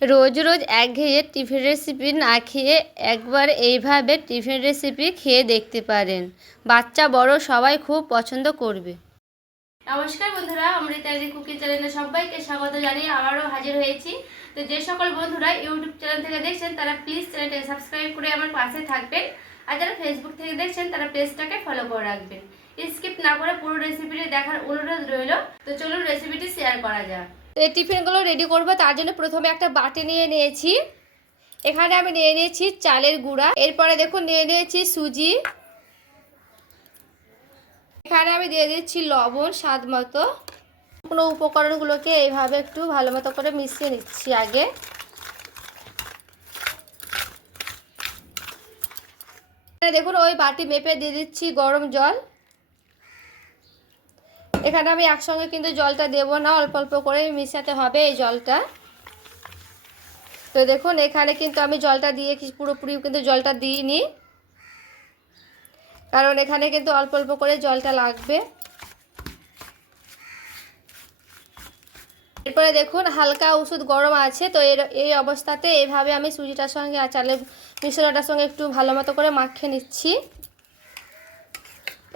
রোজ রোজ একঘেয়ে tiffin recipe না খেয়ে একবার এইভাবে টিফিন রেসিপি খেয়ে দেখতে পারেন। বাচ্চা বড় সবাই খুব পছন্দ করবে। নমস্কার বন্ধুরা, অমৃতাদি কুকিং চ্যানেলে সবাইকে স্বাগত জানিয়ে আবারও হাজির হয়েছি। তো যে সকল বন্ধুরা ইউটিউব চ্যানেল থেকে দেখছেন তারা প্লিজ চ্যানেলটাকে সাবস্ক্রাইব করে আমার পাশে থাকবেন, আর যারা ফেসবুক থেকে দেখছেন তারা পেজটাকে ফলো করে রাখবেন। স্কিপ না করে পুরো রেসিপিটি দেখার অনুরোধ রইল। তো চলুন রেসিপিটি শেয়ার করা যাক। তো এই টিফিনগুলো রেডি করবো, তার জন্য প্রথমে একটা বাটি নিয়ে নিয়েছি। এখানে আমি নিয়ে নিয়েছি চালের গুঁড়া, এরপরে দেখুন নিয়ে নিয়েছি সুজি, এখানে আমি দিয়ে দিচ্ছি লবণ স্বাদ মতো। কোনো উপকরণগুলোকে এইভাবে একটু ভালো মতো করে মিশিয়ে নিচ্ছি আগে। দেখুন ওই বাটি মেপে দিয়ে দিচ্ছি গরম জল। এখানে আমি একসঙ্গে কিন্তু জলটা দেবো না, অল্প অল্প করে মিশাতে হবে এই জলটা। তো দেখুন এখানে কিন্তু আমি জলটা দিয়ে পুরোপুরি কিন্তু জলটা দিইনি, কারণ এখানে কিন্তু অল্প অল্প করে জলটা লাগবে। এরপরে দেখুন হালকা ওষুধ গরম আছে, তো এই অবস্থাতে এইভাবে আমি সুজিটার সঙ্গে আর চালের মিশ্রণটার সঙ্গে একটু ভালো মতো করে মাখিয়ে নিচ্ছি।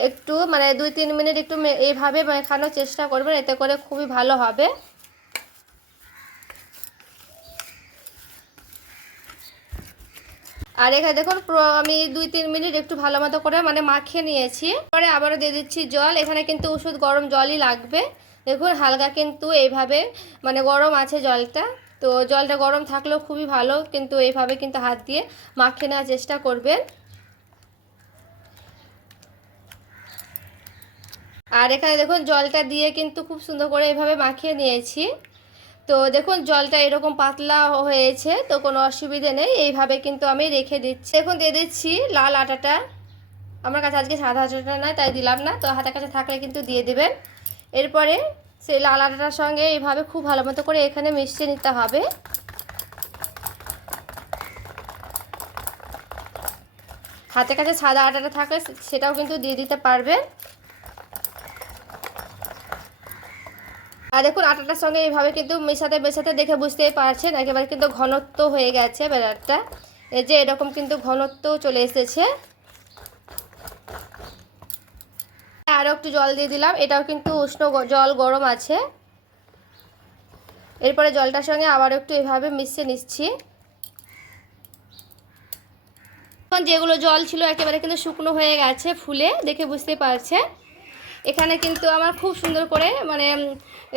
একটু 2-3 মিনিট একটু এইভাবে মাখানোর চেষ্টা করবেন, এতে করে খুবই ভালো হবে। আর এখানে দেখুন আমি 2-3 মিনিট একটু ভালো মতো করে মাখিয়ে নিয়েছি। পরে আবারও দিয়ে দিচ্ছি জল, এখানে কিন্তু ওষুধ গরম জলই লাগবে। দেখুন হালকা কিন্তু এইভাবে গরম আছে জলটা, তো জলটা গরম থাকলেও খুবই ভালো, কিন্তু এইভাবে কিন্তু হাত দিয়ে মাখিয়ে নেওয়ার চেষ্টা করবেন। আর এখানে দেখুন জলটা দিয়ে কিন্তু খুব সুন্দর করে এইভাবে মাখিয়ে নিয়েছি। তো দেখুন জলটা এরকম পাতলা হয়েছে, তো কোনো অসুবিধে নেই, এইভাবে কিন্তু আমি রেখে দিচ্ছি। এখন দিয়ে দিচ্ছি লাল আটাটা। আমার কাছে আজকে সাদা আটাটা নয়, তাই দিলাম না, তো হাতের কাছে থাকলে কিন্তু দিয়ে দেবেন। এরপরে সেই লাল আটাটার সঙ্গে এইভাবে খুব ভালো মতো করে এখানে মিশিয়ে নিতে হবে। হাতের কাছে সাদা আটাটা থাকলে সেটাও কিন্তু দিয়ে দিতে পারবেন। আর দেখুন আটাটার সঙ্গে এইভাবে কিন্তু মেশাতে মেশাতে দেখে বুঝতেই পারছেন একেবারে কিন্তু ঘনত্ব হয়ে গেছে ব্যাটারটা। এই যে এরকম কিন্তু ঘনত্ব চলে এসেছে। আরও একটু জল দিয়ে দিলাম, এটাও কিন্তু উষ্ণ জল গরম আছে। এরপরে জলটার সঙ্গে আবার একটু এভাবে মিশিয়ে নিচ্ছি। এখন যেগুলো জল ছিল একেবারে কিন্তু শুকনো হয়ে গেছে ফুলে, দেখে বুঝতে পারছে। এখানে কিন্তু আমার খুব সুন্দর করে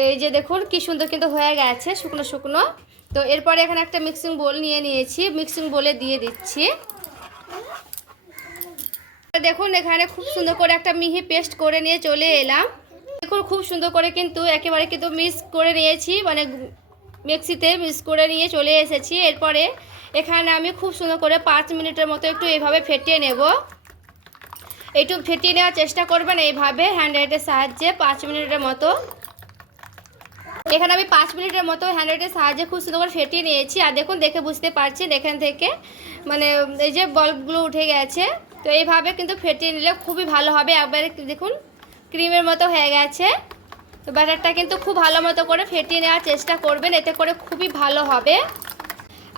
এই যে দেখুন কি সুন্দর কিন্তু হয়ে গেছে শুকনো শুকনো। তো এরপরে এখানে একটা মিক্সিং বোল নিয়ে নিয়েছি, মিক্সিং বোলে দিয়ে দিচ্ছি। দেখুন এখানে খুব সুন্দর করে একটা মিহি পেস্ট করে নিয়ে চলে এলাম। দেখুন খুব সুন্দর করে কিন্তু একেবারে কিন্তু মিক্স করে নিয়েছি, মিক্সিতে মিক্স করে নিয়ে চলে এসেছি। এরপরে এখানে আমি খুব সুন্দর করে 5 মিনিটের মতো একটু এইভাবে ফেটিয়ে নেব। একটু ফেটিয়ে নেওয়ার চেষ্টা করবেন এইভাবে হ্যান্ডরাইটের সাহায্যে 5 মিনিটের মতো। এখানে আমি 5 মিনিটের মতো হ্যান্ডরাইটের সাহায্যে খুব সুন্দর করে ফেটিয়ে নিয়েছি। আর দেখুন দেখে বুঝতে পারছেন এখান থেকে এই যে বলবগুলো উঠে গেছে। তো এইভাবে কিন্তু ফেটিয়ে নিলে খুবই ভালো হবে। একবারে দেখুন ক্রিমের মতো হয়ে গেছে। তো ব্যাটারটা কিন্তু খুব ভালো মতো করে ফেটিয়ে নেওয়ার চেষ্টা করবেন, এতে করে খুবই ভালো হবে।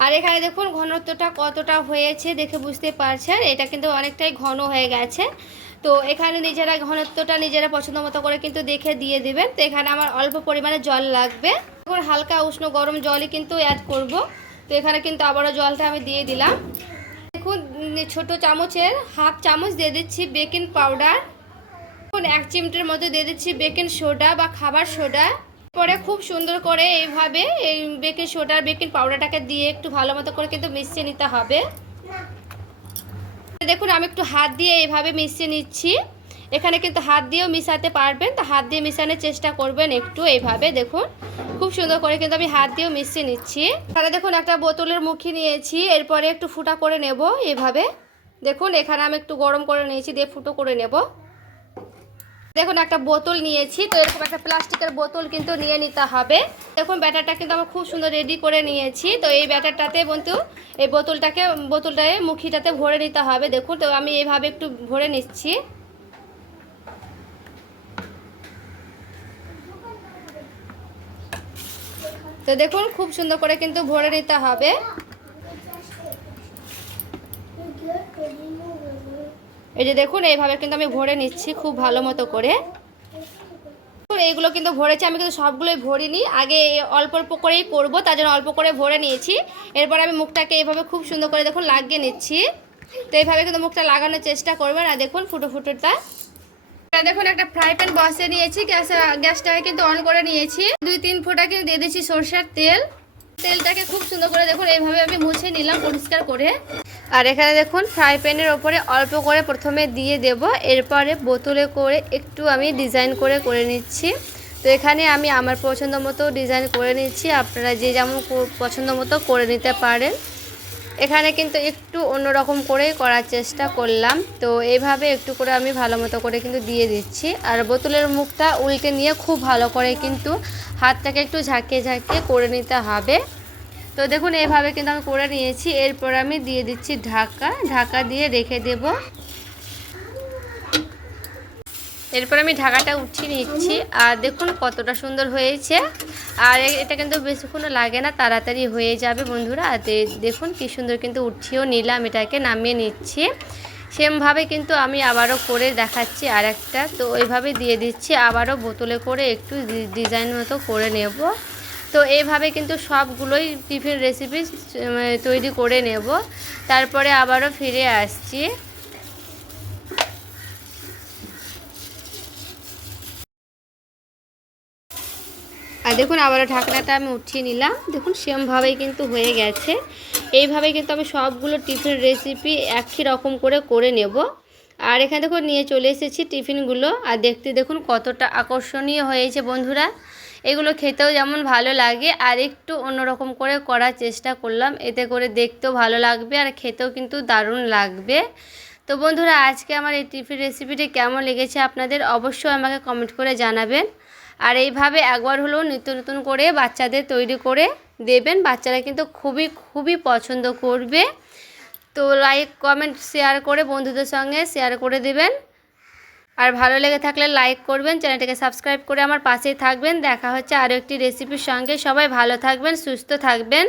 আর এখানে দেখুন ঘনত্বটা কতটা হয়েছে দেখে বুঝতে পারছেন, এটা কিন্তু অনেকটাই ঘন হয়ে গেছে। তো এখানে নিজেরা ঘনত্বটা নিজেরা পছন্দ মতো করে কিন্তু দেখে দিয়ে দেবেন। তো এখানে আমার অল্প পরিমাণে জল লাগবে, এখন হালকা উষ্ণ গরম জলই কিন্তু অ্যাড করব। তো এখানে কিন্তু আবারও জলটা আমি দিয়ে দিলাম। দেখুন ছোট চামচের হাফ চামচ দিয়ে দিচ্ছি বেকিং পাউডার। এখন 1 চিমটির মতো দিয়ে দিচ্ছি বেকিং সোডা বা খাবার সোডা। পরে খুব সুন্দর করে এইভাবে এই বেকিং সোডা বেকিং পাউডারটাকে দিয়ে একটু ভালো মতো করে কিন্তু মিশিয়ে নিতে হবে। দেখুন আমি একটু হাত দিয়ে এইভাবে মিশিয়ে নিচ্ছি। এখানে কিন্তু হাত দিয়েও মিশাতে পারবেন, তো হাত দিয়ে মিশানোর চেষ্টা করবেন একটু এইভাবে। দেখুন খুব সুন্দর করে কিন্তু আমি হাত দিয়েও মিশিয়ে নিচ্ছি। তাহলে দেখুন একটা বোতলের মুখি নিয়েছি, এরপরে একটু ফুটা করে নেব এইভাবে। দেখুন এখানে আমি একটু গরম করে নিয়েছি, দিয়ে ফুটো করে নেব। দেখুন একটা বোতল নিয়েছি, তো এরকম একটা প্লাস্টিকের বোতল কিন্তু নিয়ে নিতে হবে। দেখুন ব্যাটারটা কিন্তু আমি খুব সুন্দর রেডি করে নিয়েছি। তো এই ব্যাটারটাতে বন্ধু এই বোতলটায় মুখিটাতে ভরে নিতে হবে। দেখুন তো আমি এইভাবে একটু ভরে নিচ্ছি। তো দেখুন খুব সুন্দর করে কিন্তু ভরে নিতে হবে। এই যে দেখুন এইভাবে কিন্তু আমি ভরে নিচ্ছি খুব ভালো মতো করে। এইগুলো কিন্তু ভরেছি, আমি কিন্তু সবগুলোই ভরিনি, আগে অল্প অল্প করেই করবো, তার জন্য অল্প করে ভরে নিয়েছি। এরপর আমি মুখটাকে এইভাবে খুব সুন্দর করে দেখুন লাগিয়ে নিচ্ছি। তো এইভাবে কিন্তু মুখটা লাগানোর চেষ্টা করবেন। আর দেখুন ফুটো ফুটোটা দেখুন একটা ফ্রাই প্যান বসিয়ে নিয়েছি, গ্যাসটাকে কিন্তু অন করে নিয়েছি। 2-3 ফোঁটা কিন্তু দিয়ে দিচ্ছি সরষের তেল। তেলটাকে খুব সুন্দর করে দেখুন এইভাবে আমি মুছে নিলাম পরিষ্কার করে। আর এখানে দেখুন ফ্রাই প্যানের ওপরে অল্প করে প্রথমে দিয়ে দেব, এরপরে বোতলে করে একটু আমি ডিজাইন করে নিচ্ছি। তো এখানে আমি আমার পছন্দ মতো ডিজাইন করে নিচ্ছি, আপনারা যে যেমন পছন্দ মতো করে নিতে পারেন। এখানে কিন্তু একটু অন্যরকম করেই করার চেষ্টা করলাম। তো এইভাবে একটু করে আমি ভালো মতো করে কিন্তু দিয়ে দিচ্ছি। আর বোতলের মুখটা উল্টে নিয়ে খুব ভালো করে কিন্তু হাতটাকে একটু ঝাঁকিয়ে ঝাঁকিয়ে করে নিতে হবে। তো দেখুন এইভাবে কিন্তু আমি করে নিয়েছি। এরপর আমি দিয়ে দিচ্ছি ঢাকা দিয়ে রেখে দেব। এরপর আমি ঢাকাটা উঠিয়ে নিচ্ছি। আর দেখুন কতটা সুন্দর হয়েছে। আর এটা কিন্তু বেশিক্ষণ লাগে না, তাড়াতাড়ি হয়ে যাবে বন্ধুরা। দেখুন কি সুন্দর কিন্তু উঠিয়েও নিলাম, এটাকে নামিয়ে নিচ্ছি। সেমভাবে কিন্তু আমি আবারও করে দেখাচ্ছি আরেকটা। তো ওইভাবে দিয়ে দিচ্ছি, আবারও বোতলে করে একটু ডিজাইন মতো করে নেব। তো এইভাবে কিন্তু সবগুলোই টিফিন রেসিপি তৈরি করে নেব। তারপরে আবারও ফিরে আসছি। আর দেখুন আবারও ঢাকনাটা আমি উঠিয়ে নিলাম। দেখুন সেমভাবেই কিন্তু হয়ে গেছে। এইভাবে কিন্তু আমি সবগুলো টিফিন রেসিপি একই রকম করে নেব। আর এখানে দেখুন নিয়ে চলে এসেছি টিফিনগুলো। আর দেখতে দেখুন কতটা আকর্ষণীয় হয়েছে বন্ধুরা। এগুলো খেতেও যেমন ভালো লাগে, আর একটু অন্যরকম করে করার চেষ্টা করলাম, এতে করে দেখতেও ভালো লাগবে আর খেতেও কিন্তু দারুণ লাগবে। তো বন্ধুরা আজকে আমার এই টিফিন রেসিপিটি কেমন লেগেছে আপনাদের অবশ্যই আমাকে কমেন্ট করে জানাবেন। আর এইভাবে একবার হলেও নিত্য নতুন করে বাচ্চাদের তৈরি করে দেবেন, বাচ্চারা কিন্তু খুবই পছন্দ করবে। তো লাইক কমেন্ট শেয়ার করে বন্ধুদের সঙ্গে শেয়ার করে দেবেন। আর ভালো লেগে থাকলে লাইক করবেন, চ্যানেলটাকে সাবস্ক্রাইব করে আমার পাশেই থাকবেন। দেখা হচ্ছে আরও একটি রেসিপির সঙ্গে। সবাই ভালো থাকবেন, সুস্থ থাকবেন।